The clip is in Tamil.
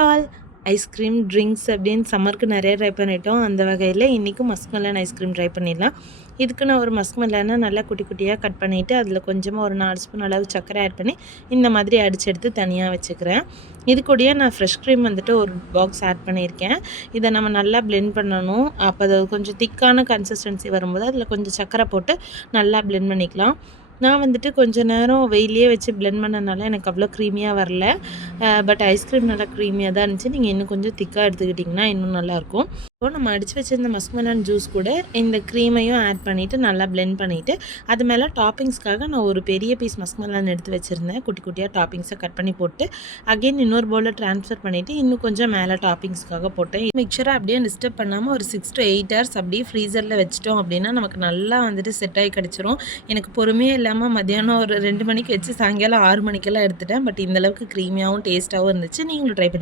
ஆல் ஐஸ்கிரீம், ட்ரிங்க்ஸ் அப்படின்னு சம்மருக்கு நெறைய ட்ரை பண்ணிட்டோம். அந்த வகையில இன்றைக்கும் மஸ்க் மெலன் ஐஸ்கிரீம் ட்ரை பண்ணிடலாம். இதுக்கு நான் ஒரு மஸ்க் மெலனை நல்லா குட்டி குட்டியாக கட் பண்ணிவிட்டு அதில் கொஞ்சமாக ஒரு 4 ஸ்பூன் அளவு சர்க்கரை ஆட் பண்ணி இந்த மாதிரி அடித்து எடுத்து தனியாக வச்சுக்கிறேன். இது கூடயே நான் ஃப்ரெஷ் க்ரீம் வந்துட்டு ஒரு பாக்ஸ் ஆட் பண்ணியிருக்கேன். இதை நம்ம நல்லா பிளெண்ட் பண்ணணும். அப்போ அது கொஞ்சம் திக்கான கன்சிஸ்டன்சி வரும்போது அதில் கொஞ்சம் சர்க்கரை போட்டு நல்லா பிளெண்ட் பண்ணிக்கலாம். நான் வந்துட்டு கொஞ்ச நேரம் வெயிலே வச்சு பிளெண்ட் பண்ணனால எனக்கு அவ்வளோ க்ரீமியாக வரல. பட் ஐஸ்கிரீம் நல்லா க்ரீமியாக தான் இருந்துச்சு. நீங்கள் இன்னும் கொஞ்சம் திக்காக எடுத்துக்கிட்டிங்கன்னா இன்னும் நல்லாயிருக்கும். இப்போ நம்ம அடித்து வச்சிருந்த மஸ்க் மெலன் ஜூஸ் கூட இந்த க்ரீமையும் ஆட் பண்ணிவிட்டு நல்லா பிளெண்ட் பண்ணிவிட்டு அது மேலே டாப்பிங்ஸ்க்காக நான் ஒரு பெரிய பீஸ் மஸ்க் மெலன் எடுத்து வச்சுருந்தேன். குட்டி குட்டியாக டாப்பிங்ஸை கட் பண்ணி போட்டு அகெயின் இன்னொரு பவுலில் ட்ரான்ஸ்ஃபர் பண்ணிவிட்டு இன்னும் கொஞ்சம் மேலே டாப்பிங்ஸ்க்காக போட்டேன். மிக்சரை அப்படியே டிஸ்டர்ப் பண்ணாமல் ஒரு 6 to 8 hours அப்படியே ஃப்ரீசரில் வச்சிட்டோம் அப்படின்னா நமக்கு நல்லா வந்துட்டு செட் ஆகி கிடச்சிரும். எனக்கு பொறுமையே இல்லாமல் மத்தியானம் ஒரு 2 மணிக்கு வச்சு சாயங்காலம் 6 மணிக்கெல்லாம் எடுத்துட்டேன். பட் இந்தளவுக்கு க்ரீமியாகவும் டேஸ்ட்டாகவும் இருந்துச்சு. நீங்களும் ட்ரை பண்ணி